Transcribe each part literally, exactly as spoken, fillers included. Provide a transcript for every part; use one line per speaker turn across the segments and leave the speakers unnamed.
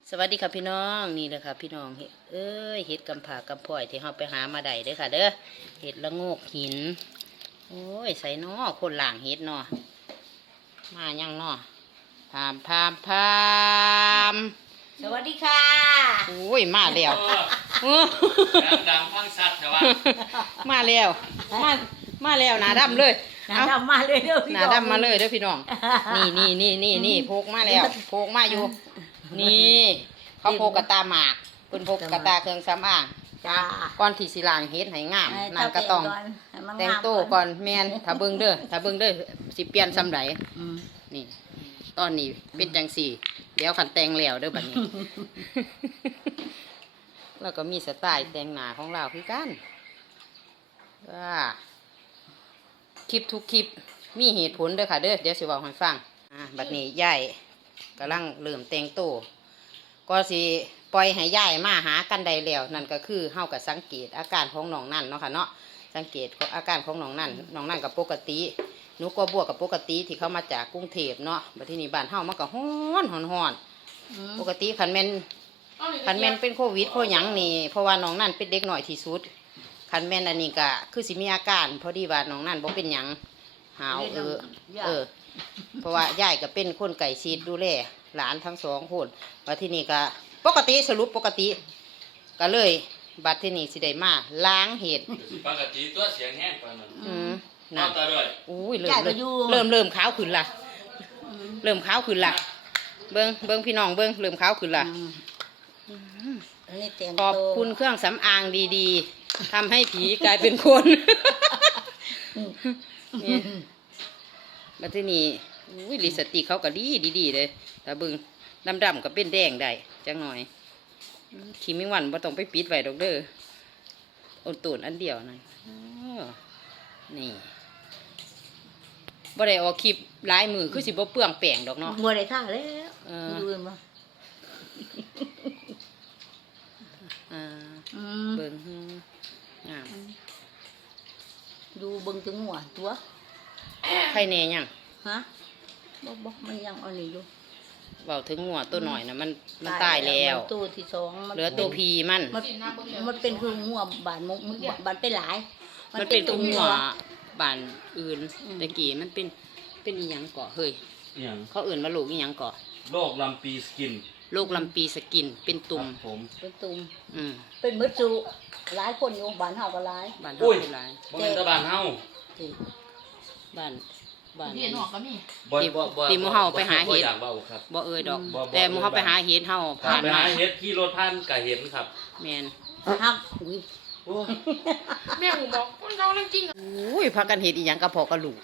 สวัสดีค่ะพี่น้องนี่เลยค่ะพี่น้องเฮ็ดเอ้ยเห็ดกำผากำพร้อยที่เราไปหามาได้เด้อค่ะเด้อเห็ดละโงกหินโอ้ยใส่นอคนหล่างเห็ดนอมายังนอพามพามพามสวัสดีค่ะโอ้ยมาแล้ว
ดังฟังสัตว์แต่ว่า
มาแล้วมามาแล้วหนาดำเลย
หนาดำมาเลยเด้อพี่น้อง
หนาดำมาเลยเด้อพี่น้องนี่นี่นี่นี่นี่โพกมาแล้วโพกมาอยู่นี่เขาโพกกระตาหมากคุณโพกกระตาเครื่องสำอางจ้าก่อนที่สิล้างเฮ็ดให้งามนางก็ต้องแต่งโต้ก่อนแม่นถ้าเบิ่งเด้อถ้าเบิ่งเด้อสิเปลี่ยนซำใดนี่ตอนนี้เป็นจังสี่เดี๋ยวคันแต่งแล้วเด้อบัดนี้แล้วก็มีสไตล์แต่งหน้าของเราคือกันว่าคลิปทุกคลิปมีเหตุผลเด้อค่ะเด้อเดี๋ยวสิเว้าให้ฟังอ่าบัดนี้ยายกำลังเริ่มแต่งโตก็สิปล่อยให้ย่ายมาหากันได้แล้วนั่นก็คือเฮากับสังเกตอาการของน้องนั่นเนาะค่ะเนาะสังเกตอาการของน้องนั่นน้องนั่นกับปกติหนูก็บวกกับปกติที่เขามาจากกรุงเทพเนาะบัดที่นี่บ้านเฮามันก็ฮ้อนฮ้อนฮ้อนปกติคันแม่นคันแม่นเป็นโควิดโคหยังนี่เพราะว่าน้องนั่นเป็นเด็กหน่อยที่สุดคันแม่นอันนี้ก็คือสิมีอาการพอดีว่าน้องนั่นบ่เป็นหยังหาวเออเออเพราะว่ายายก็เป็นคนไก่ชีดดูแลหลานทั้งสองคนบัดที่นี่ก็ปกติสรุปปกติก็เลยบัดที่นี่สิได้มาล้างเห็ด
ปกติตัวเสียงแห้งกว่านั้น
อืมนั่นอุ้ยเริ่มเริ่มเริ่มขาวขึ้นละเริ่มขาวขึ้นละเบิ้งเบิ้งพี่น้องเบิ้งเริ่มขาวขึ้นละขอบคุณเครื่องสำอางดีๆทำให้ผีกลายเป็นคนเนี่ยบัดที่นี่อุ้ยลิปสติกเขาก็ดีดีๆเลยแต่เบิ้งดำๆก็เป็นแดงได้จังหน่อยขีมิวันบ่ต้องไปปิดไว้ดอกเด้ออนตูนอันเดียวนั่นนี่บ่ได้ออกคลิปหลายมือคือสิบ่เปลืองแป้งดอกเนาะ
บ่ได้ท่าแล้วดูมา
อ่าเบิ่งงาม
ดูเบิ่งถึงหัวตัว
ใครแน่ยัง
ฮะบ่บ่มันยังอันนี้อยู่
เบาถึงหัวตัวหน่อยนะมันมันตายแล้ว
ตัวที่สอง
เหลือตัวพีมัน
มันเป็นคือหัวบานมุกบานไปหลาย
มันเป็นตัวหัวบานอื่นตะกี้มันเป็นเป็นอีหยังเกาะเฮ้ยเขาอื่นว่าโรคอีหยังเกาะ
โรคลำปีสกิน
โรคลำปีสกินเป็นตุ่ม
ผม
เป็นตุ่ม
อืม
เป็นมืดจุหลายคนอยู่บ้านเฮาก็หลาย
บ้านเฮาก็หลาย
บ่แม่นแต่บ้านเฮา
บ้านบ้าน
พี่นอกก็มี
ตีตีหมู่เฮาไปหาเห็ดบ่เอ่ยดอกแต่หมู่เฮาไปหาเห็ดเฮา
ผ่านไปหาเห็ดขี่รถผ่านก็เห็นครับ
แม่น
ครับอุ้ย
แม่หมูบอกคนเราจริงอุ้ยพากันเห็ดอีหยังกระเพาะกระลูก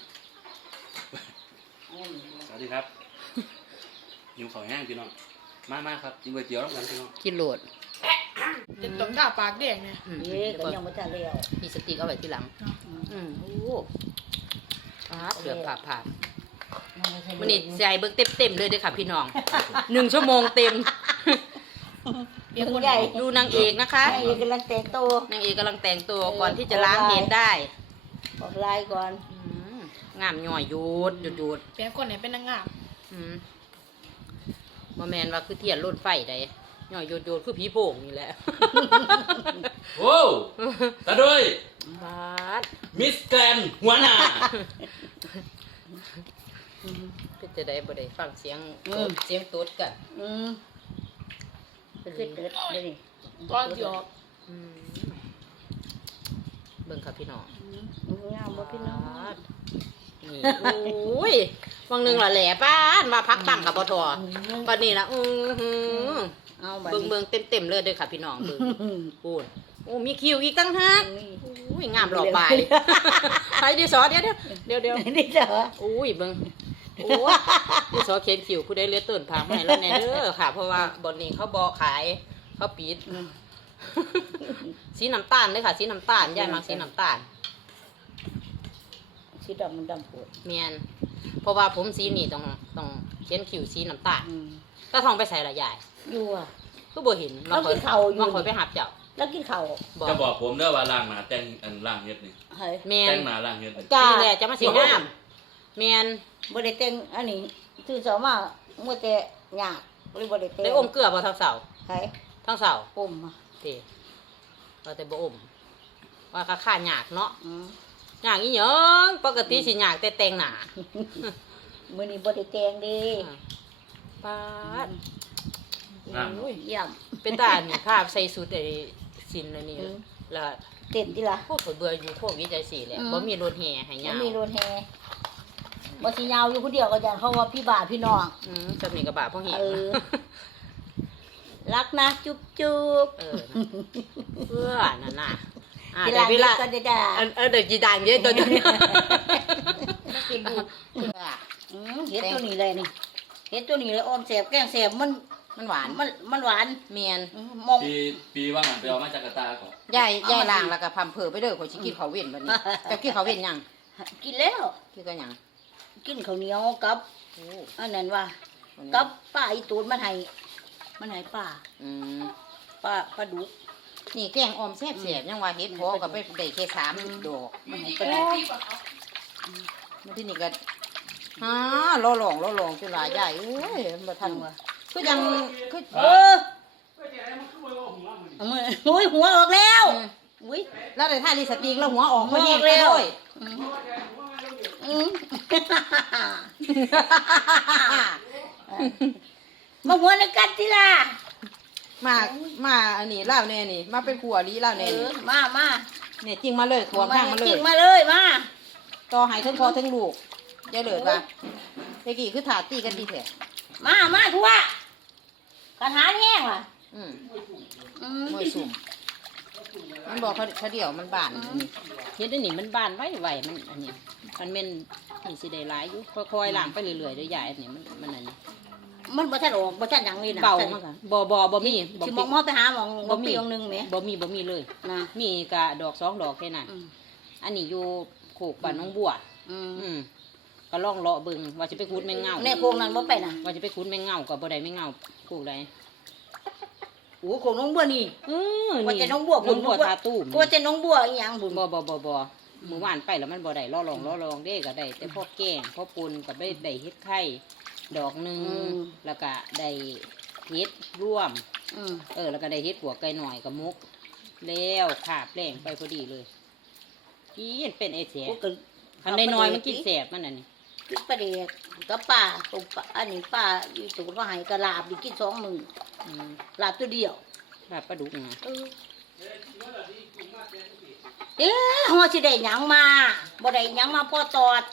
สวัสดีครับหิวข้าวแห้งพี่น้องมามาครับกินก๋วยเตี๋ยวแล้วกันพี่น้อง
กินโหลด
จะต้องด่าปากแดงเนี่ย
เอ๊ะก็ยังไม่ทันเลี้ยว
มีสติกเอาไว้ที่หลังอืมโอ้ครับเดือดผ่าผ่ามันนี่ใจเบิกเต็มเต็มเลยเด้อค่ะพี่น้องหนึ่งชั่วโมงเต็ม
ใหญ่
ดูนางเอกนะคะ
นางเอกกำลังแต่งตัวน
างเอกกำลังแต่งตัวก่อนที่จะล้างเห็ดได้
ออกลายก่อน
งามย่อยยูดยูดยูด
เป็นคนไหนเป็นนางงาม
บ่แมนว่าคือเทียนรถไฟได้ย่อยยูดยูดคือผีโป่งนี่แหละ
โอ้ตาด้วย
บาด
มิสแกรนหัวหน้า
ก็จะได้บ่ได้ฟังเสียงเสียงตูดกัน
อืมเป็นเกิดเกิดเลยนี่
ก้อนหยอก
เบิ่งค่ะพี่น้อง
งามบ่พี่น้อง
นี่โอ้ยวังหนึ่งละแหล่ป้านมาพักตั้งกับปทปันนี้ละอือหือเบิ่งเบิ่งเต็มเต็มเลยเด้อค่ะพี่น้องเบิ่งปูนโอ้มีคิวอีกตั้งห้าอุ้ยงามหล่อไปใครดีสอเดี๋ยวเดี๋ยวเดี๋ยวเดี๋ยว
ดีสอ
อุ้ยเบิ่งโอ้ดีสอเขียนคิวผู้ใดเลือดต้นพาให้แล้วแน่เด้อค่ะเพราะว่าบอนนี้เขาบอขายเขาปิดสีน้ำตาลเลยค่ะสีน้ำตาลยายมักสีน้ำตาล
สีดำมันดำปวด
เมียนเพราะว่าผมสีนี่ต้องต้องเขียนคิวสีน้ำตาลก็ทองไปใส่ละยาย
อยู่อ่ะ
ก็บ่เห็น
เรากินเข่าอยู่
มาคอยไปหับเจ้า
แล้วกินเข่า
จะบอกผมเด้อว่าล่างหนาแต่งอันล่างเฮ็ดนี่แต่งหนาล่างเฮ็ด
จ้าเนี่ยจะมาสีน้ำเมียน
บ่ได้แต่งอันนี้คือสาวมาเมื่อแต่หยาบหรือบ่ได้แต่ง
ได้อมเกลือบ่ทั้งเสา
ไผ
ทั้งเสา
อมอะ
ติว่าแต่บ่อมว่าค่าค่ายากเนาะ
อืม
ยากอีหยังปกติสิยากแต่แต่งหน้า
มื้อนี้บ่ได้แต่งเด้
ปาด
งาม
โอ้ยเยี่ยม
เป็นตาอันนี้ภาพใส่สูทไอ้สินอันนี้
อืม
แล้ว
เต้นติล่ะ
พวกข่อยเบื่ออยู่โควิดจังซี่แหละ
อืม
บ่มีรถแห่ให้
บ่
ยาว
มีรถแห่บ่สิยาวอยู่ผู้เดียวก็ย่านเขาว่าพี่บ้าพี่น้อง
อืมจะมีกระบะพ่อเห็น
เออ รักนะจุ๊บจุ๊บ
เออเพื่อนั่นน่ะอ่า
ทีห
เดี๋
ลั
ยว
ง
เวลา
ก็จะจ้า
เออเออเดี๋ยวจีดังเยอะตัวนี้
กินดูอืมเห็ดตัวนี้เลยนี่เห็ดตัวนี้เลยออมแสบแกงแสบมัน
มันหวาน
มันมันหวาน
เมียน
อืมมอง
ปีปีว่างานไปเอามาจากกาตาก่อน
ยาย
เอา
ยาย
มา
ล่างแล้วก็พำเพอไปเด้อข่อยสิกินข้าวเว้นบัดนี้เจะกินข้าวเว้นยัง
กินแล้ว
กินกันยัง
กินข้าวเหนียวกับ
โอ้
อันนั้นว่า
วันนี้
กับป้าอีตูนมันให้มันให้ป้า
อืม
ป้าป้าดุ
นี่แกงออมแซ่บๆยังว่าเฮ็ดพอก็ไปได้แค่สามดอก
มันให้
เป็
ป้าน ดุ
ที่แบบเขา
มาที่นี่ก็ฮ่าล้อหลองล้อหลองจุฬาใหญ่เอ้ยบ่ทันว่าคือยังคือ
เออเอามืออุ้ยหัวออกแล้ว
อืม
อุ้ย
แล้วได้ท่าลิปสติกแล้วหัวออก
หัว
บ่
อ
แห้
อง ก
ไป
แล้ว
เลย
อืมอืมมาหัวในกันทีล่ะ
มามาอันนี้เล่าแน่นี่ มาเป็นขัวลีเล่า
เอ
แน่นี่
อมามา
เนี่ยจริงมาเลยขวงข้างมาเล
จริ
ย
งมาเลยมา
ต่อให้ทั้งพอทั้งลูกยายเหลือป่ะเมื่อกี้คือถาตีกันดีแท้
มามาทั่วกระถางแห้งว่ะ
อืม
อืม
มวยสุ่มมันบอกเขาเขาเดียวมันบานอันนี้เฮ็ดอันนี้มันบานไว้ไวมันอันนี้มันเป็นนี่สิได้หลายอยู่ค่อยๆล้างไปเรื่อยๆเดี๋ยวใหญ่อันนี้มันมันอันนี้
มันบ่ทันออกบ่ทันหยังเลยนะ
เบามันก็บ่บ่บ่มีบ่
สิม
มี
องมอไปหาหมองบ่ปีองหนึงแหม
บ่มีบ่มีเลย
นะ
มีกะดอกสองดอกแค่นั้น
อืม
อันนี้อยู่โขกบ้านน้องบัว
อืม
อืมก็ล่องเลาะเบิ่งว่าจะไปขุดแมงเง่า
ในโครงนั้นบ่ไปนะ
ว่าจะไปขุดแมงเง่าก็บ่ได้แมงเง่าปลูกได้
โอ้โครงน้องบัวนี่
เออ
ว่าจะน้องบัว
น้องบัว
น้องบัว
ทาตู้ม
กลัวจะน้องบัวอีหยังบุญ
บ่บ่บ่บ่หมู่บ้านไปแล้วมันบ่ได้ล่อลองล่อลองเด้ก็ได้ แต่พอแกงพอปุนก็ได้ได้เฮ็ดไข่ดอกหนึงแล้วก็ได้เฮ็ดร่วม
อืม
เออแล้วก็ได้เฮ็ดหัวไก่หน่อยกับมุกแล้วขาบแรงไปพอดีเลยกินเป็นไอ้แสบ
โอ้ก็
คันได้น้อยมันกินแสบมันอันนี้
กินปลาเด็กกับป้าตุปลาอันนี้ป้าอีตูนก็ให้กระลาบดิกินสองมื้อ
อืม
ลาบตัวเดียว
ลาบปลาดุกนะ
เออเอ๊ะหัวสิได้หยังมาบ่ได้หยังมาพ่อตอด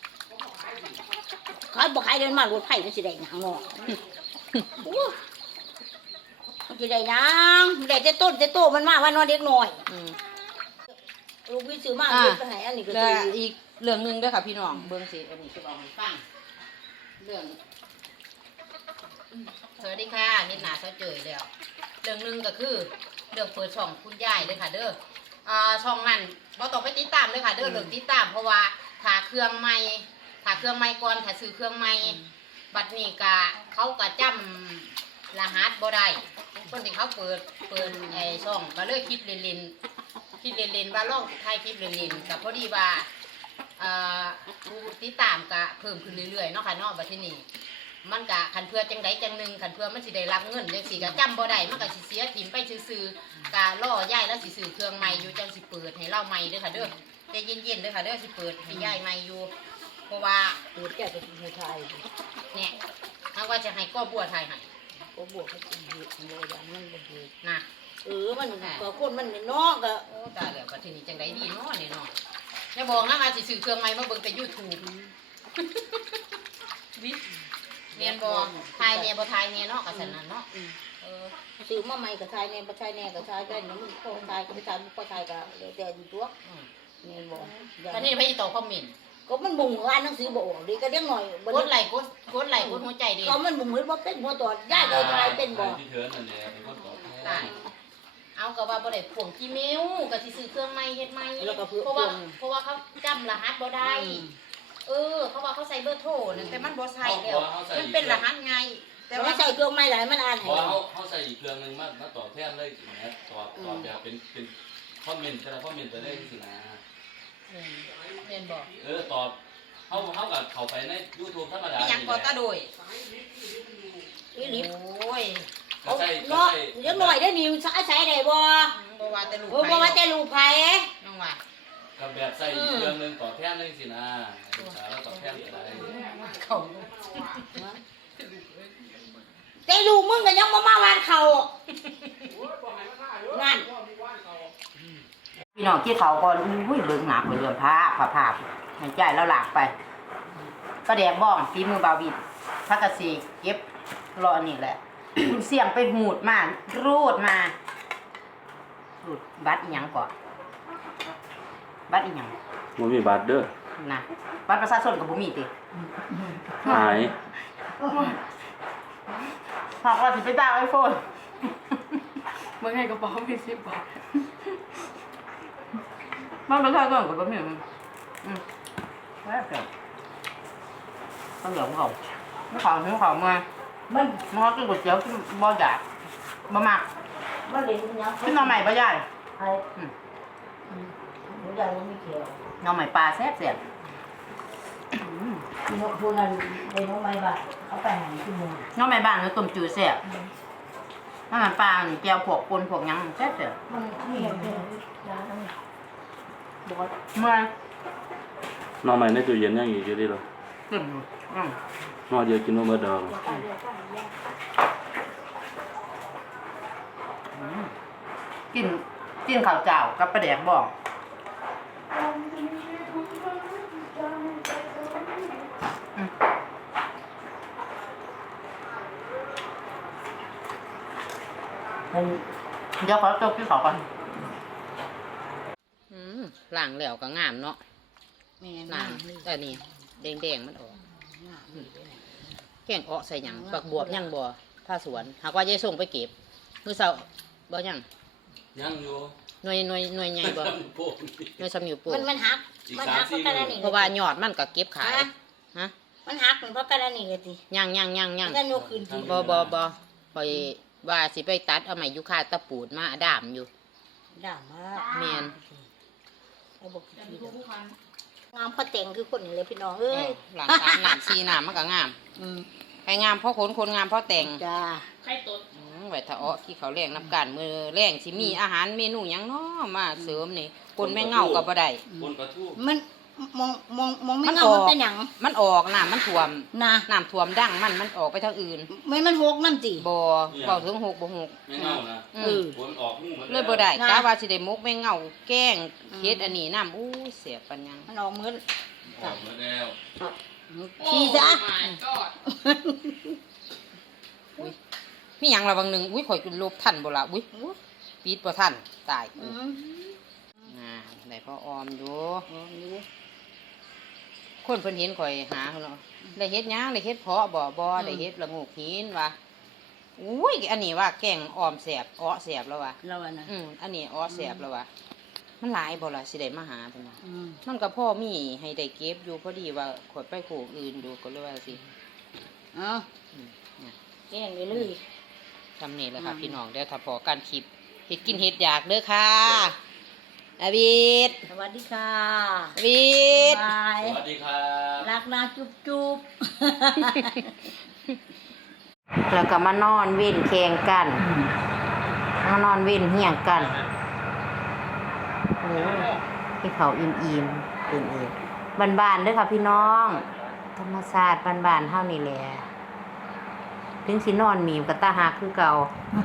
ขายบ่ขายเดินมารถไผมันสิได้หยังเนาะอู้มันสิได้หยังได้แต่ต้นแต่โตมันมาว่านอนเด็กน้อย
อืม
ลูกพี่ซื้อมา
อ่า
เก็บไปให้อันนี้ก็
แล้ว
ซื้อ
อีกเรื่องหนึงเด้วยค่ะพี่น้องเบิ่งสิอันนี้จะบอกให้ฟังเรื่องอืมสวัสดีค่ะนิดหนาเช้าเจยแล้ว เรื่องหนึงก็คือเรื่องเปิดช่องคุณยายเลยค่ะ เด้ออ่าช่องนั้นบ่ต้องไปติดตามเลยค่ะเด้อเรื่องติดตามเพราะว่าถ้าเครื่องใหม่ถ้าเครื่องใหม่ก่อนถ้าซื้อเครื่องใหม่บัดนี้ก็เขาก็จำรหัสบ่ได้คนที่เขาเปิดเปิดไอ้ช่องก็เลยคิดเล่นๆคิดเล่นๆว่าลองถ่ายคลิปเล่นๆก็พอดีว่าอ่าผู้ติดตามก็เพิ่มขึ้นเรื่อยๆเนาะค่ะเนาะบัดทีนี้ มันกะขันเพื่อจังใดจังหนึ่งขันเพื่อมันสิได้รับเงินจังสิกะจำบ่ได้มันกะสิเสียถิ่มไปซื่อๆกะล่อย่ายแล้วสิซื้อเครื่องใหม่อยู่จังสิเปิดให้เล่าใหม่เด้อค่ะเด้อใจเย็นๆเด้อค่ะเด้อสิเปิดให้ย่ายใหม่อยู่ เพราะว่า
เปิดแก้วกับผู้ชาย
เนี่ยถ้าว่าจะให้ก็บัวไทยให้
ก็บวกให้กินเฮ็ดมันบ่อย่างมันบ่เฮ็ด
นะ
เออมันก็คนมันเนาะก็
โอ้ตายแล้วบัดทีนี้จังใดดีเนาะนี่เนาะอย่าบอกนะว่าสิซื้อเครื่องใหม่มาเบิ่งแต่ YouTube วิเรียนบ่ทายเนี่ยบ่ทายเนี่ยเนาะก็ซั่นน่ะเนาะ
อืม
เออ
ซื้อมาใหม่ก็ใช้แน่บ่ใช้แน่ก็ใช้ได้เนาะมันก็ใช้ก็บ่ใช้มันก็ใช้ก็แล้วแต่อยู่ตัว
อืม
แม่นบ่
ตอนนี้ไปต่อคอมเมนต์
ก็มันบ่งอ่านหนังสือบ่ออกดิก็เด็กน้อยบ่
กดไลค์กดกดไลค์กดหัวใจดิ
เขามันบ่เหมือนบ่เป็นบ่ตอดย้ายเลยทายเป็นบ่
ที่เถินนั่นแหละเป็นคนตอบแทน
ได้เอาก็ว่าบ่ได้พ่วงที่เมลก็สิซื้อเครื่องใหม่เฮ็ดใหม่
แล้วก็เพื่อ
เพราะว่าเพราะว่าเขาจำรหัสบ่ได้
อืม
เออเขาว่าเขาใส่เบอร์โทรนั่นแต่มันบ่ใส่แล้วมันเป็นรหัสไง
แต่
แต่
ว่า
ว่า
ใส่เครื่องไม้หลายมันอ่าน
เพ
ให้
ราะว่าเขาเขาใส่อีกเครื่องหนึงมามาตอบแทนเลยนะตอบตอบแบบเป็นเป็นคอมเมนต์แต่ละคอมเมนต์ไปเลยสินะ
อืมเรียนบอก
เออตอบเขาเขากับเขาไปใน YouTube ธรรมดา
พี่หยังก็ตาโดย
อีหลี
โอ้ย
ก็
เอา
ใส่ก็
เนาะ
ใส่
เดี๋ยวหน่อยได้นิวใช้ได้บ่
บ่ว่าแต่ลูก
เออบ่ว่าแต่ลูกไผ
น้องว่า
กับแบบใส่อีกเครื่องหนึงต่อแท่นหนึงสินะลูกสาวแล้วต่อแท่นก็ได้
เขา
แต่ลูกมึงก็ยังบ่มาวานเขานั่นพี่น้องที่เขาก่อนอุ้ยเบิ่งหนักไปเรื่องผ้าผ้าผ้าให้ใจแล้วหลากไปก็แดกบ้องฝีมือบาวบิดพักกะสีเก็บรออันนี้แหละ คุณเสี่ยงไปหูดมารูดมารูดบัตรอีหยังก่อนบัตรอีหยัง
บ่มีบาทเด้อ
นะบัตรประชาชนกับบุมีติ
หาย
หากว่าสิไปดาวไอโฟน
เมื่อไงกระเป๋ามีสิบบาท
บัตรประชาชนกับบุมีอืมแล้วแต่ต้องเหลืองเขาไม่เขาไม่เขามามันมันกินก๋วยเตี๋ยวกินบ่อยากบ่มัก
มันเล่นยัง
กินหน่อใหม่บ่ใหญ่
ไอ้หนูใหญ่ยังไม่เขียว
หน่อใหม่ปลาแซ่บแซ่บ
พี่น้องพวกนั้นไอ้น้องไม่บ้าเขาไปหาที่มือ
หน่อใหม่บ้านเนื้อต้มจืดแซ่บน้ำมันปลานี่แก้วพวกปนพวกหยังแซ่บแซ่บ
มันนี่เห็นเป็นร้านนั้นบอส
เมื่อย
น้องใหม่ในตู้เย็นยังอีกอยู่ดิเหรอ
ตึมอืม
น้องเดียวกินบ่หมดดอก
กินกินข้าวเจ้ากับปลาแดกบ้องอืมเดี๋ยวขอจบที่เขาก่อน
อืมล้างแล้วก็งามเนาะ
แม่
ล้างแต่นี่แดงๆมันออกแกงเอาะใส่หยังปักบวบยังบ่ผ้าสวนหากว่ายายส่งไปเก็บมื้อเช้าบ่ยัง
ยังอยู่
หน่วยหน่วยหน่วยใหญ่บ่
โป่ง
หน่วยสำนิ้วโป้
มันมันหัก
อีก
มัน
สา
หั
ม
ก
สี่
เพราะกันนี่
เพราะว่ายอดมันก็เก็บขายฮะ
มันหักเพราะกันนี่เลยสิ
ยังยังยังยัง
มันก็ยกขึ้นที
บ่บ่บ่คอยว่าสิไปตัดเอาไม้ยูคาตะปูดมาดามอยู่
ด่ามาก
แม่น
ไอ้บอกทีงามพอแต่งคือคนนี่เลยพี่น้องเอ้ย
หลังสามหนามสี่หนามมันก็งาม
อืม
ใครงามเพราะขนคนงามเพราะแต่ง
จ้า
ใครตด
อืมไว้ถ้าเอาะที่เขาแรงน้ำกันมือแรงสิมีอาหารเมนูหยังน้อมาเสริมนี่คนแม่เงาก็บ่ได้
บนกระทู้
มันมองมองมองไม่
มัน
เงา
ออก
มันเป็นหยัง
มันออกน้ำมันท่วม
นะ
น้ำท่วมดังมันมันออกไปทางอื่น
ไม่มันหกน้ำจี
บ่เบาถึงหกบ่หก
ไม่เงานะ
อื
เอ
ม
อ
บนออกหูหมด
เลยบ่ได้
นะ
กะว่าสิได้มกแม่เงาแกล้งเฮ็ดอันนี้น้ำอู้ยเสียปัญญัง
มันออกเหมือน
ออกมาแล้ว
ขี้ซะ
มีหยังระวังหนึ่งอุ้ยข่อยลบทันบ่ละอุ้ยปีดบ่ทันตาย
อื
กู
ม
อ่าได้พ่อออมอยู่คนเพิ่นเห็นข่อยหาเนาะได้เฮ็ดหยังได้เฮ็ดเพาะบ่บ่ได้เฮ็ดละโงกหินว่ะอุ้ยอันนี้ว่าแกงออมแสบอ้อแสบแล้วว่ะ
เราอะนะ
อืมอันนี้อ้อแสบแล้วว่ะมันหลายบ่ล่ะสิได้มาหาเพิ่นน่ะ
อืม
มันก็พ่อมีให้ได้เก็บอยู่พอดีว่าข่อยไปโขกอื่นอยู่ก็เลยว่าสิ
เอา
อืมเนี่ย
แกงไปเลย
ทำนี่แหละค่ะ
อืม
พี่น้องเดี๋ยวถ้าพอการคลิปเห็ดกินเห็ดอยากเด้อค่ะอาบิด
สวัสดีค่ะ
อาบิด
บาย
สวัสดีครับ
รักนะจุ๊บจุ๊บ
แล้วก็มานอนเว้นแข่งกันมานอนเว้นเหี่ยงกันโอ้ยที่เขาอิ่มอิ่มอิ่มอิ่มบานๆเด้อค่ะพี่น้อง ธรรมศาสตร์บานๆเท่านี้แหละถึงสินอนมีมกับตาหักคือเก่า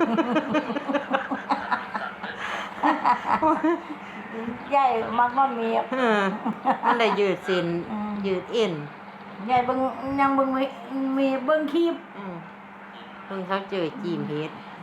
ใหญ่มากว่ามี
เออมันได้ยืดเส้นยืดเอ็น
ใหญ่เบิ่งยังเบิ่งมีมีเบิ่งคลิป
อืมเพิ่งเขาเจอจีมเฮ็ด
อ